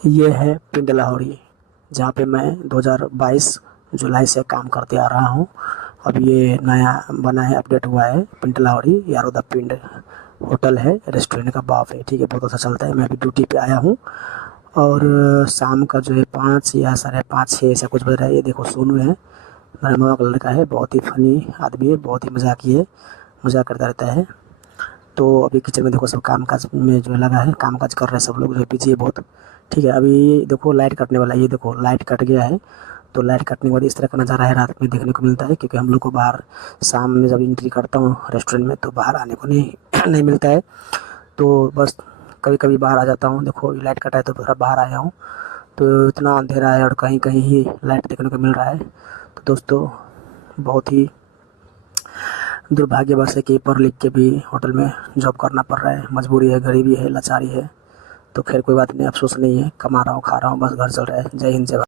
ये है पिंड लाहौरी, जहाँ पे मैं 2022 जुलाई से काम करते आ रहा हूँ। अब ये नया बना है, अपडेट हुआ है पिंड लाहौरी। यारो द पिंड होटल है, रेस्टोरेंट का बाप है, ठीक है, बहुत अच्छा चलता है। मैं अभी ड्यूटी पे आया हूँ और शाम का जो है 5 या 5:30 6 ऐसा कुछ बज रहा है। ये देखो सोनू है, मेरा मामा का लड़का है, बहुत ही फ़नी आदमी है, बहुत ही मज़ाकी है, मज़ाक करता रहता है। तो अभी किचन में देखो सब काम-काज में जो है लगा है, काम-काज कर रहे हैं सब लोग, जो है बिज़ी है बहुत। ठीक है, अभी देखो लाइट कटने वाला है, ये देखो लाइट कट गया है। तो लाइट कटने के बाद इस तरह का नज़ारा है रात में देखने को मिलता है, क्योंकि हम लोग को बाहर शाम में जब एंट्री करता हूँ रेस्टोरेंट में तो बाहर आने को नहीं नहीं मिलता है। तो बस कभी-कभी बाहर आ जाता हूँ। देखो अभी लाइट कटा है तो थोड़ा बाहर आया हूँ। तो इतना अंधेरा है और कहीं-कहीं ही लाइट देखने को मिल रहा है। तो दोस्तों बहुत ही दुर्भाग्यवश है कि पढ़ लिख के भी होटल में जॉब करना पड़ रहा है। मजबूरी है, गरीबी है, लाचारी है। तो खैर कोई बात नहीं, अफ़सोस नहीं है, कमा रहा हूँ, खा रहा हूँ, बस घर चल रहा है। जय हिंद, जय भारत।